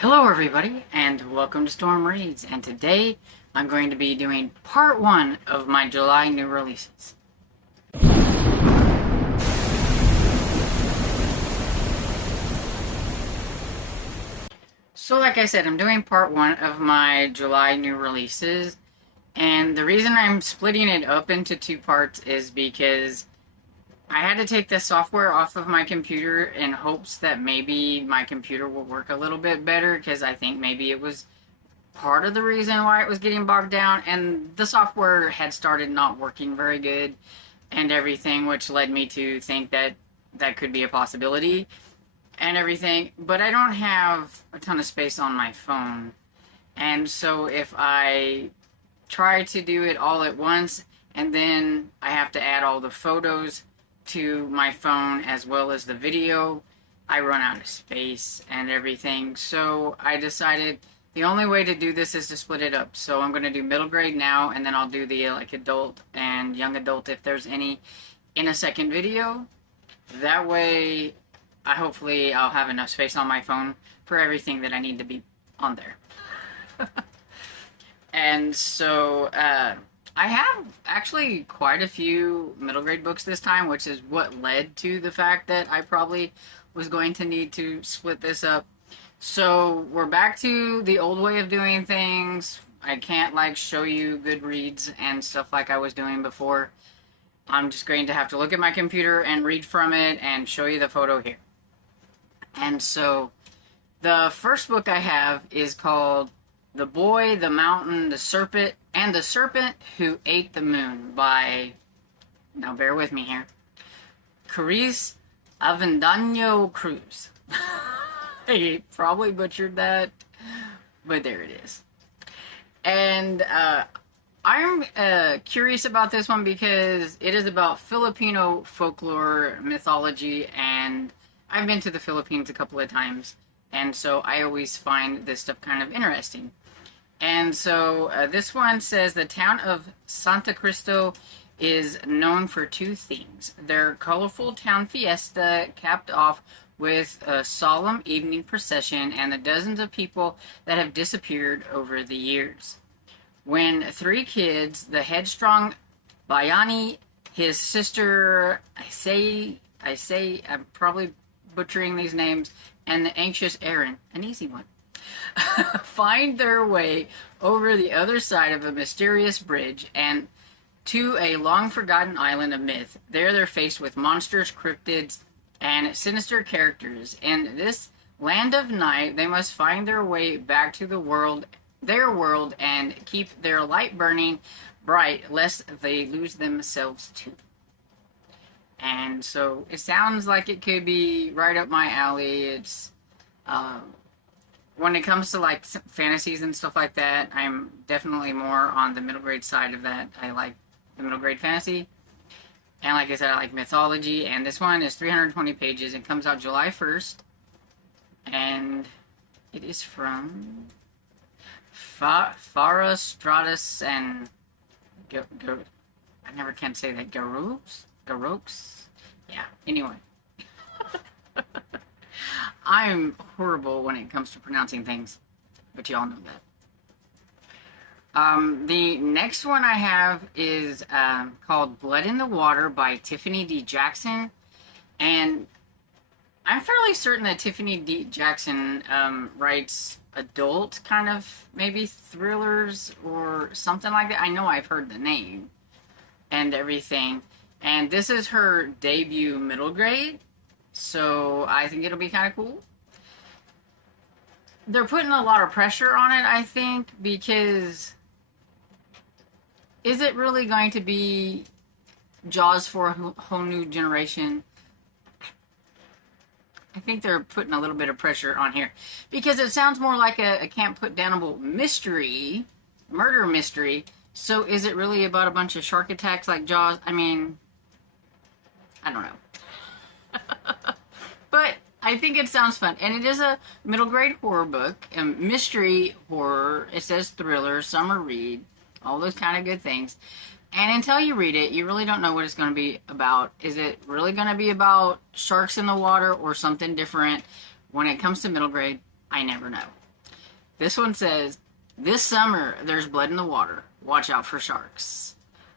Hello everybody, and welcome to Storm Reads, and today I'm going to be doing part 1 of my July new releases. So like I said, I'm doing part 1 of my July new releases, and the reason I'm splitting it up into 2 parts is because I had to take the software off of my computer in hopes that maybe my computer will work a little bit better, because I think maybe it was part of the reason why it was getting bogged down, and the software had started not working very good and everything, which led me to think that that could be a possibility and everything. But I don't have a ton of space on my phone, and so if I try to do it all at once and then I have to add all the photos to my phone as well as the video, I run out of space and everything. So I decided the only way to do this is to split it up. So I'm going to do middle grade now, and then I'll do the adult and young adult, if there's any, in a second video. That way, hopefully I'll have enough space on my phone for everything that I need to be on there. And so, I have actually quite a few middle grade books this time, which is what led to the fact that I probably was going to need to split this up. So we're back to the old way of doing things. I can't show you Goodreads and stuff like I was doing before. I'm just going to have to look at my computer and read from it and show you the photo here. And so the first book I have is called The Boy, the Mountain, the Serpent, and the Serpent Who Ate the Moon by, now bear with me here, Carice Avendano Cruz. I probably butchered that, but there it is. And I'm curious about this one because it is about Filipino folklore mythology, and I've been to the Philippines a couple of times, and so I always find this stuff kind of interesting. And so this one says the town of Santa Cristo is known for two things: their colorful town fiesta, capped off with a solemn evening procession, and the dozens of people that have disappeared over the years. When three kids, the headstrong Bayani, his sister, I'm probably butchering these names, and the anxious Aaron, an easy one, find their way over the other side of a mysterious bridge and to a long-forgotten island of myth. There they're faced with monsters, cryptids, and sinister characters. In this land of night, they must find their way back to their world, and keep their light burning bright, lest they lose themselves too. And so it sounds like it could be right up my alley. It's when it comes to fantasies and stuff like that, I'm definitely more on the middle grade side of that. I like the middle grade fantasy. And like I said, I like mythology, and this one is 320 pages. It comes out July 1st, and it is from Farah Stratus and I never can say that. Garokes? Yeah, anyway. I'm horrible when it comes to pronouncing things, but y'all know that. The next one I have is called Blood in the Water by Tiffany D. Jackson. And I'm fairly certain that Tiffany D. Jackson writes adult kind of maybe thrillers or something like that. I know I've heard the name and everything. And this is her debut middle grade, so I think it'll be kind of cool. They're putting a lot of pressure on it, I think, because is it really going to be Jaws for a whole new generation? I think they're putting a little bit of pressure on here, because it sounds more like a can't put downable mystery, murder mystery. So is it really about a bunch of shark attacks like Jaws? I mean, I don't know. But I think it sounds fun. And it is a middle grade horror book, mystery horror. It says thriller, summer read, all those kind of good things. And until you read it, you really don't know what it's going to be about. Is it really going to be about sharks in the water or something different? When it comes to middle grade, I never know. This one says, this summer there's blood in the water. Watch out for sharks.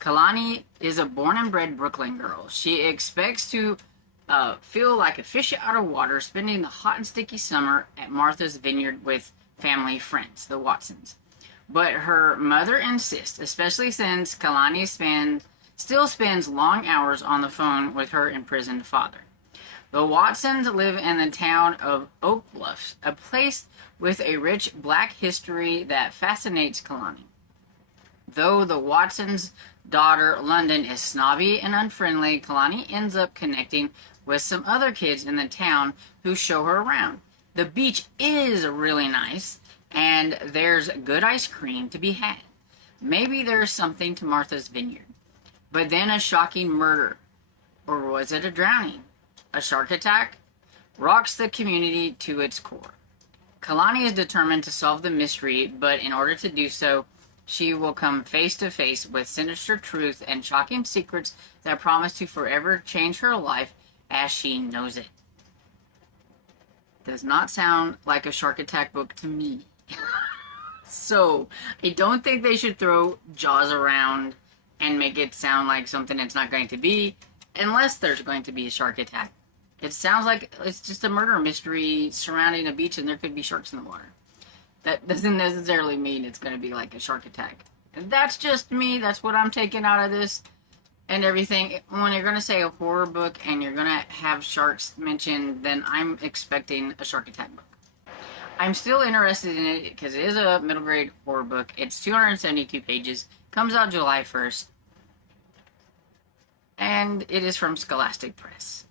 Kalani is a born and bred Brooklyn girl. She expects to feel like a fish out of water, spending the hot and sticky summer at Martha's Vineyard with family friends, the Watsons. But her mother insists, especially since Kalani still spends long hours on the phone with her imprisoned father. The Watsons live in the town of Oak Bluffs, a place with a rich black history that fascinates Kalani. Though the Watsons' daughter, London, is snobby and unfriendly, Kalani ends up connecting with some other kids in the town who show her around. The beach is really nice, and there's good ice cream to be had. Maybe there's something to Martha's Vineyard. But then a shocking murder. Or was it a drowning? A shark attack? Rocks the community to its core. Kalani is determined to solve the mystery, but in order to do so, she will come face to face with sinister truth and shocking secrets that promise to forever change her life as she knows it. Does not sound like a shark attack book to me. So, I don't think they should throw Jaws around and make it sound like something it's not going to be, unless there's going to be a shark attack. It sounds like it's just a murder mystery surrounding a beach and there could be sharks in the water. That doesn't necessarily mean it's going to be like a shark attack. And that's just me. That's what I'm taking out of this and everything. When you're going to say a horror book and you're going to have sharks mentioned, then I'm expecting a shark attack book. I'm still interested in it because it is a middle grade horror book. It's 272 pages. Comes out July 1st. And it is from Scholastic Press.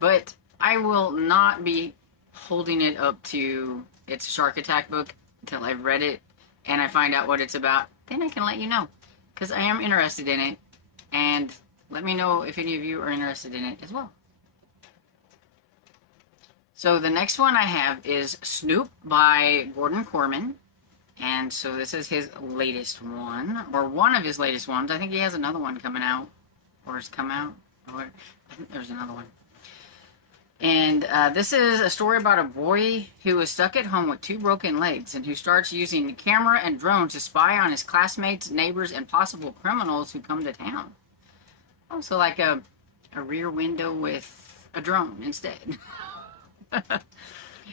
But I will not be holding it up to its shark attack book until I've read it and I find out what it's about. Then I can let you know. Because I am interested in it. And let me know if any of you are interested in it as well. So the next one I have is Snoop by Gordon Corman. And so this is his latest one. Or one of his latest ones. I think he has another one coming out. Or has come out. Or I think there's another one. And this is a story about a boy who was stuck at home with 2 broken legs and who starts using the camera and drones to spy on his classmates, neighbors, and possible criminals who come to town. Oh, so like a rear window with a drone instead.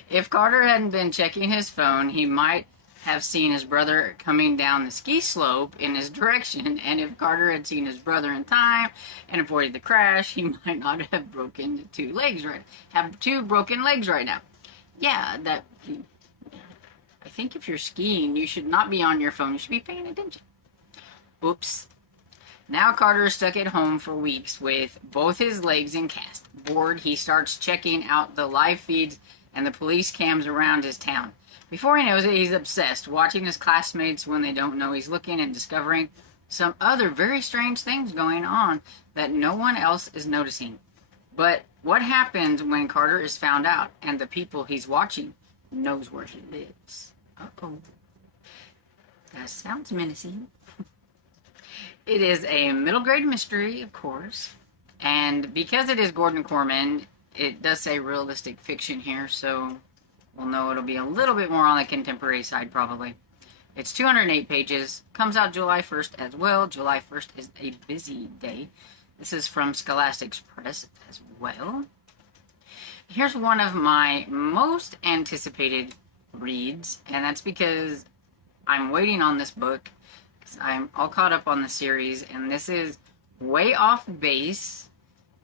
If Carter hadn't been checking his phone, he might have seen his brother coming down the ski slope in his direction, and if Carter had seen his brother in time and avoided the crash, he might not have broken 2 legs have 2 broken legs right now. Yeah, I think if you're skiing, you should not be on your phone. You should be paying attention. Oops. Now Carter is stuck at home for weeks with both his legs in cast. Bored, he starts checking out the live feeds and the police cams around his town. Before he knows it, he's obsessed, watching his classmates when they don't know he's looking and discovering some other very strange things going on that no one else is noticing. But what happens when Carter is found out and the people he's watching knows where he lives? Uh-oh. That sounds menacing. It is a middle grade mystery, of course. And because it is Gordon Corman, it does say realistic fiction here, so we'll know it'll be a little bit more on the contemporary side, probably. It's 208 pages. Comes out July 1st as well. July 1st is a busy day. This is from Scholastic Press as well. Here's one of my most anticipated reads, and that's because I'm waiting on this book. I'm all caught up on the series, and this is Way Off Base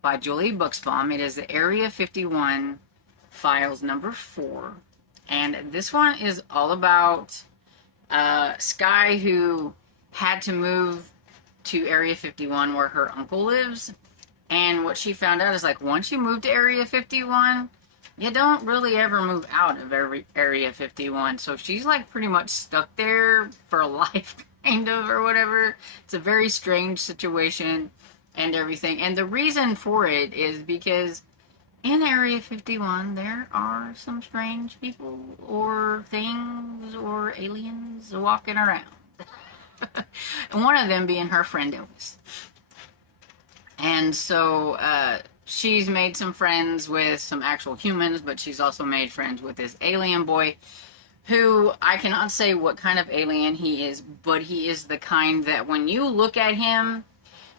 by Julie Buxbaum. It is the Area 51 Files number 4. And this one is all about Sky, who had to move to Area 51 where her uncle lives. And what she found out is, like, once you move to Area 51, you don't really ever move out of Area 51. So she's, like, pretty much stuck there for life, kind of, or whatever. It's a very strange situation and everything. And the reason for it is because in Area 51, there are some strange people or things or aliens walking around. And one of them being her friend Elvis. And so she's made some friends with some actual humans, but she's also made friends with this alien boy who I cannot say what kind of alien he is, but he is the kind that when you look at him,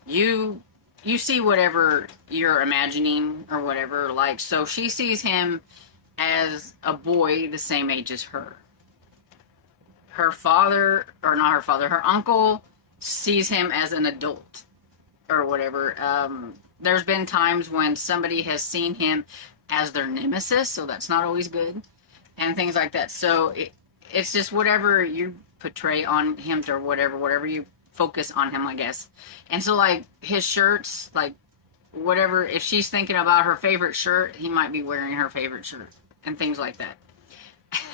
you you see whatever you're imagining or whatever. Like, so she sees him as a boy the same age as her. Her father, or not her father, her uncle sees him as an adult or whatever. There's been times when somebody has seen him as their nemesis, so that's not always good, and things like that. So it's just whatever you portray on him, or whatever you focus on him, I guess. And so, like, his shirts, like, whatever, if she's thinking about her favorite shirt, he might be wearing her favorite shirt, and things like that.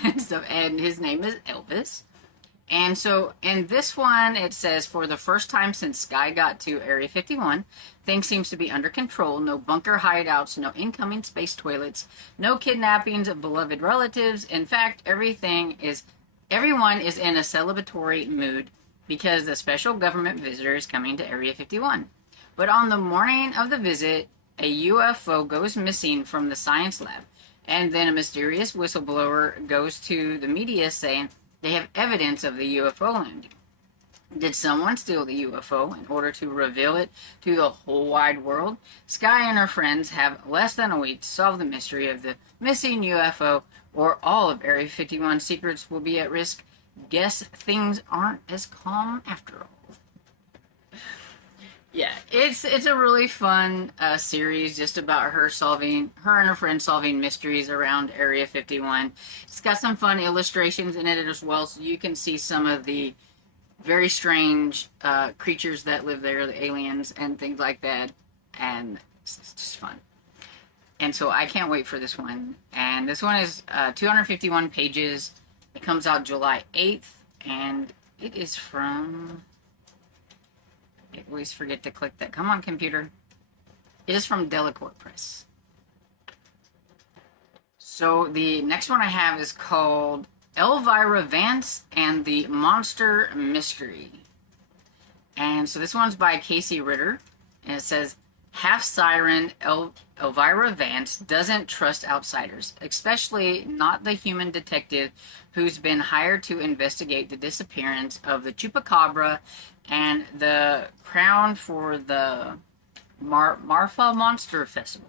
And stuff. And his name is Elvis. And so in this one, it says, for the first time since Sky got to Area 51, things seems to be under control. No bunker hideouts, no incoming space toilets, no kidnappings of beloved relatives. In fact, everyone is in a celebratory mood because the special government visitor is coming to Area 51. But on the morning of the visit, a UFO goes missing from the science lab. And then a mysterious whistleblower goes to the media saying they have evidence of the UFO landing. Did someone steal the UFO in order to reveal it to the whole wide world? Sky and her friends have less than a week to solve the mystery of the missing UFO, or all of Area 51's secrets will be at risk. Guess things aren't as calm after all. Yeah, it's a really fun series just about her and her friends solving mysteries around Area 51. It's got some fun illustrations in it as well, so you can see some of the very strange creatures that live there, the aliens and things like that, and it's just fun. And so I can't wait for this one. And this one is 251 pages. It comes out July 8th, and it is from... I always forget to click that. Come on, computer. It is from Delacorte Press. So the next one I have is called Elvra, Vance and the Monster Mystery. And so this one's by Casey Ritter. And it says, half-siren Elvra Vance doesn't trust outsiders, especially not the human detective who's been hired to investigate the disappearance of the Chupacabra and the crown for the Marfa Monster Festival.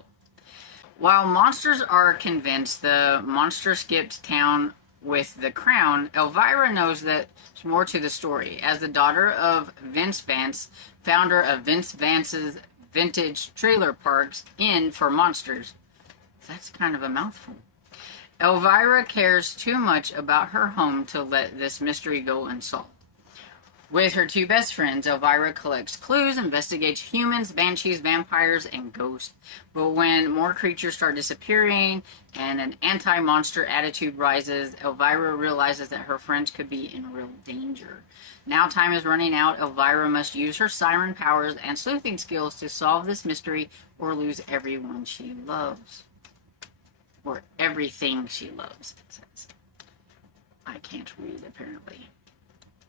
While monsters are convinced the monster skipped town with the crown, Elvra knows that there's more to the story. As the daughter of Vince Vance, founder of Vince Vance's Vintage Trailer Parks Inn for Monsters. That's kind of a mouthful. Elvra cares too much about her home to let this mystery go unsolved. With her two best friends, Elvra collects clues, investigates humans, banshees, vampires, and ghosts. But when more creatures start disappearing and an anti-monster attitude rises, Elvra realizes that her friends could be in real danger. Now time is running out. Elvra must use her siren powers and sleuthing skills to solve this mystery or lose everyone she loves. Or everything she loves, it says. I can't read, apparently.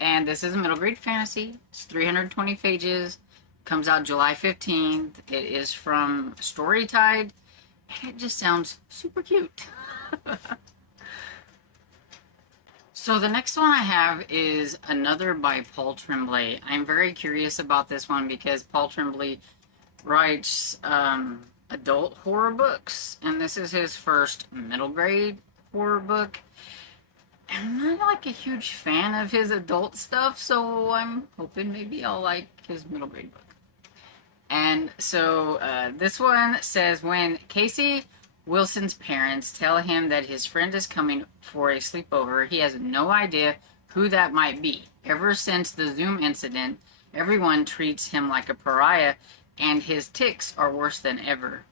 And this is a middle grade fantasy. It's 320 pages. Comes out July 15th. It is from Storytide. And it just sounds super cute. So the next one I have is another by Paul Tremblay. I'm very curious about this one because Paul Tremblay writes adult horror books. And this is his first middle grade horror book. I'm not like a huge fan of his adult stuff, so I'm hoping maybe I'll like his middle grade book. And so this one says, when Casey Wilson's parents tell him that his friend is coming for a sleepover, he has no idea who that might be. Ever since the Zoom incident, everyone treats him like a pariah, and his tics are worse than ever.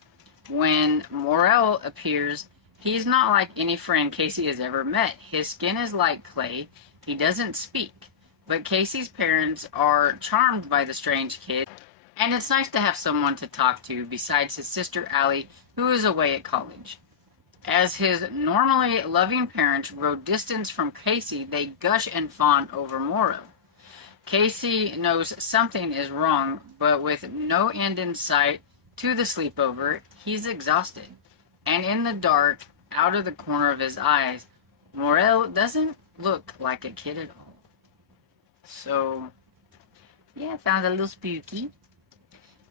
When Morel appears, he's not like any friend Casey has ever met. His skin is like clay. He doesn't speak. But Casey's parents are charmed by the strange kid, and it's nice to have someone to talk to besides his sister Allie, who is away at college. As his normally loving parents grow distant from Casey, they gush and fawn over Morrow. Casey knows something is wrong, but with no end in sight to the sleepover, he's exhausted. And in the dark, out of the corner of his eyes, Morel doesn't look like a kid at all. So, yeah, I found it a little spooky.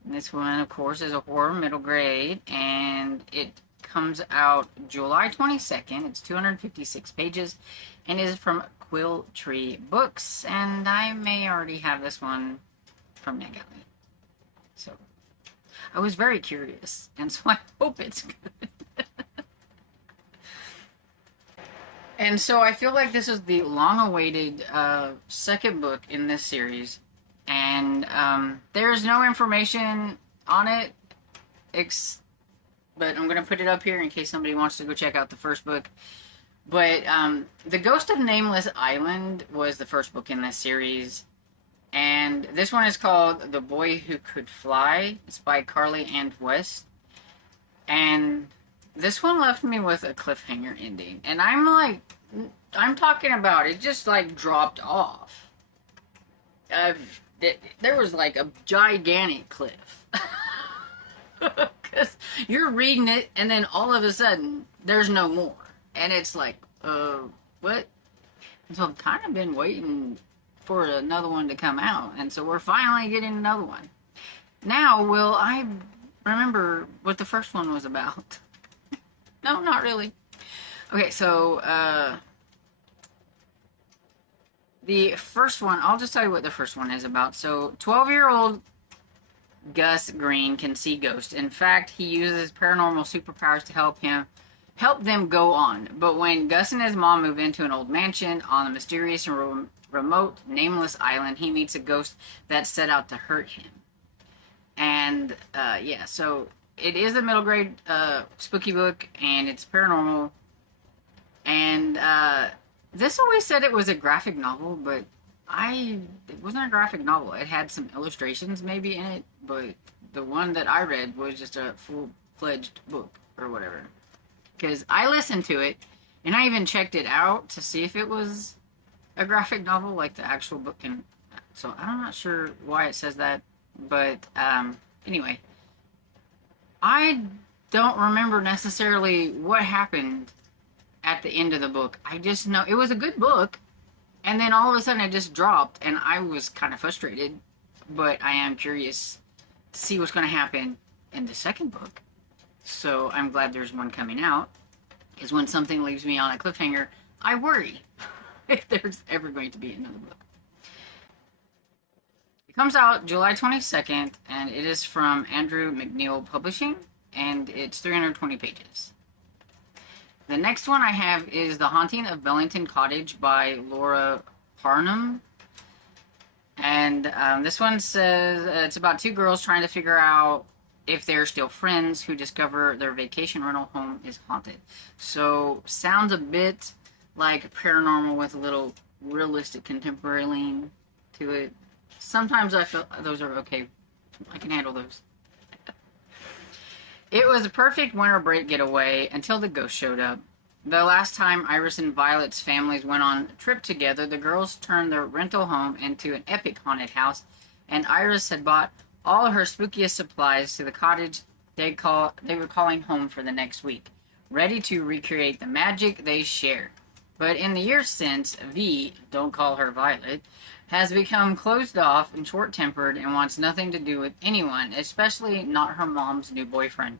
And this one, of course, is a horror middle grade, and it comes out July 22nd. It's 256 pages, and is from Quill Tree Books, and I may already have this one from NetGalley. So, I was very curious, and so I hope it's good. And so I feel like this is the long-awaited second book in this series, and there's no information on it, but I'm going to put it up here in case somebody wants to go check out the first book. But The Ghost of Nameless Island was the first book in this series, and this one is called The Boy Who Could Fly. It's by Carly and West, and this one left me with a cliffhanger ending, and I'm talking about it just like dropped off. There was like a gigantic cliff. Because you're reading it, and then all of a sudden, there's no more. And it's like, what? And so I've kind of been waiting for another one to come out, and so we're finally getting another one. Now, will I remember what the first one was about? No, not really. Okay, so, the first one, I'll just tell you what the first one is about. So, 12-year-old Gus Green can see ghosts. In fact, he uses paranormal superpowers to help them go on. But when Gus and his mom move into an old mansion on a mysterious and remote, nameless island, he meets a ghost that set out to hurt him. And, yeah, so it is a middle grade spooky book, and it's paranormal. And this always said it was a graphic novel, but it wasn't a graphic novel. It had some illustrations maybe in it, but the one that I read was just a full-fledged book or whatever. Because I listened to it, and I even checked it out to see if it was a graphic novel, like the actual book. And so I'm not sure why it says that, but anyway, I don't remember necessarily what happened at the end of the book. I just know it was a good book, and then all of a sudden it just dropped, and I was kind of frustrated, but I am curious to see what's going to happen in the second book. So I'm glad there's one coming out, because when something leaves me on a cliffhanger, I worry if there's ever going to be another book. It comes out July 22nd, and it is from Andrew McNeil Publishing, and it's 320 pages. The next one I have is The Haunting of Bellington Cottage by Laura Parnham. And this one says it's about two girls trying to figure out if they're still friends who discover their vacation rental home is haunted. So, sounds a bit like Paranormal with a little realistic contemporary lean to it. Sometimes I feel those are okay. I can handle those. It was a perfect winter break getaway until the ghost showed up. The last time Iris and Violet's families went on a trip together, the girls turned their rental home into an epic haunted house, and Iris had bought all her spookiest supplies to the cottage they were calling home for the next week, ready to recreate the magic they shared. But in the years since, V, don't call her Violet, has become closed off and short-tempered and wants nothing to do with anyone, especially not her mom's new boyfriend.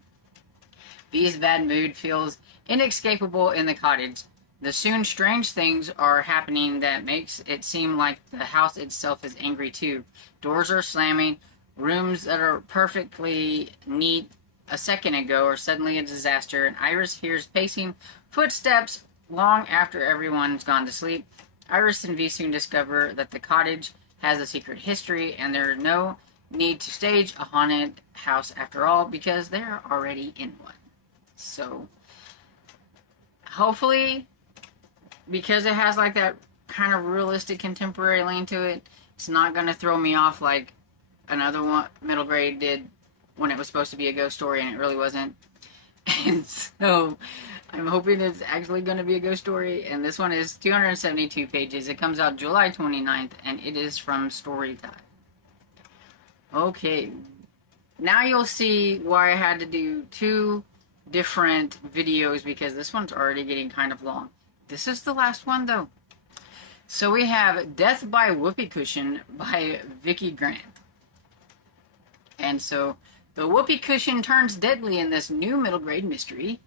V's bad mood feels inescapable in the cottage. The soon strange things are happening that makes it seem like the house itself is angry too. Doors are slamming, rooms that are perfectly neat a second ago are suddenly a disaster, and Iris hears pacing footsteps long after everyone's gone to sleep. Iris and V soon discover that the cottage has a secret history, and there's no need to stage a haunted house after all, because they're already in one. So, hopefully, because it has like that kind of realistic contemporary lean to it, it's not going to throw me off like another one middle grade did when it was supposed to be a ghost story and it really wasn't. And so I'm hoping it's actually going to be a ghost story, and this one is 272 pages. It comes out July 29th, and it is from Storytime. Okay, now you'll see why I had to do two different videos, because this one's already getting kind of long. this is the last one, though. So we have Death by Whoopee Cushion by Vicky Grant. And so the whoopee cushion turns deadly in this new middle grade mystery.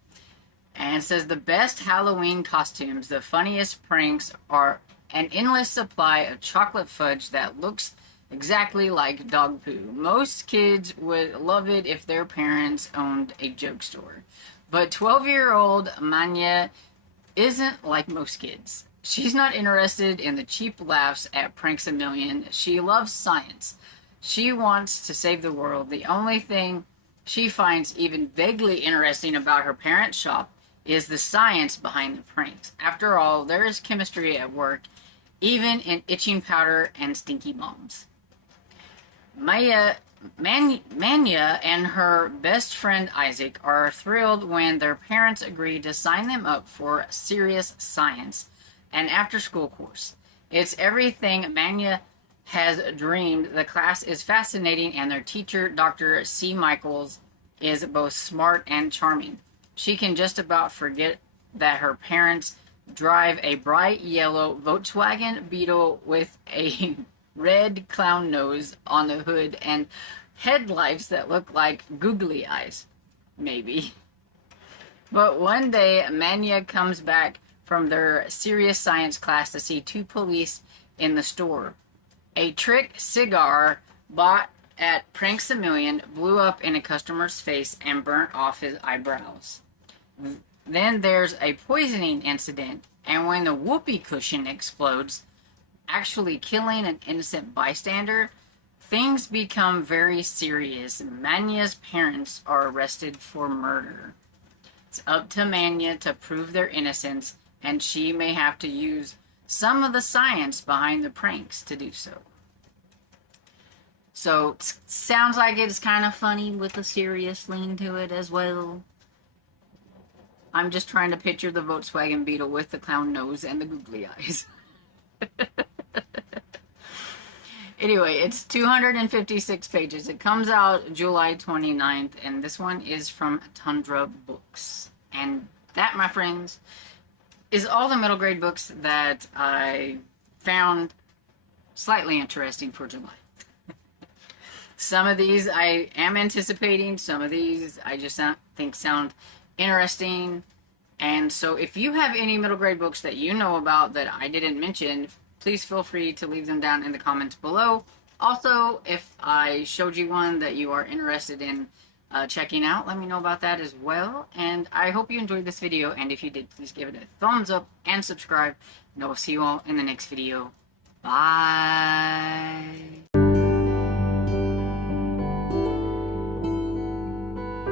And it says the best Halloween costumes, the funniest pranks, are an endless supply of chocolate fudge that looks exactly like dog poo. Most kids would love it if their parents owned a joke store. But 12-year-old Manya isn't like most kids. She's not interested in the cheap laughs at Pranks a Million. She loves science. She wants to save the world. The only thing she finds even vaguely interesting about her parents' shop is the science behind the pranks. After all, there is chemistry at work, even in itching powder and stinky bombs. Manya and her best friend Isaac are thrilled when their parents agree to sign them up for serious science, an after-school course. It's everything Manya has dreamed. The class is fascinating, and their teacher, Dr. C. Michaels, is both smart and charming. She can just about forget that her parents drive a bright yellow Volkswagen Beetle with a red clown nose on the hood and headlights that look like googly eyes. Maybe. But one day, Manya comes back from their serious science class to see two police in the store. A trick cigar bought at Pranks a Million blew up in a customer's face and burnt off his eyebrows. Then there's a poisoning incident, and when the whoopee cushion explodes, actually killing an innocent bystander, things become very serious. Manya's parents are arrested for murder. It's up to Manya to prove their innocence, and she may have to use some of the science behind the pranks to do so. So, sounds like it's kind of funny with a serious lean to it as well. I'm just trying to picture the Volkswagen Beetle with the clown nose and the googly eyes. Anyway, it's 256 pages. It comes out July 29th, and this one is from Tundra Books. And that, my friends, is all the middle grade books that I found slightly interesting for July. Some of these I am anticipating. Some of these I just think sound interesting. And so if you have any middle grade books that you know about that I didn't mention, please feel free to leave them down in the comments below. Also, if I showed you one that you are interested in checking out, let me know about that as well. And I hope you enjoyed this video, and if you did, please give it a thumbs up and subscribe. And I will see you all in the next video. Bye.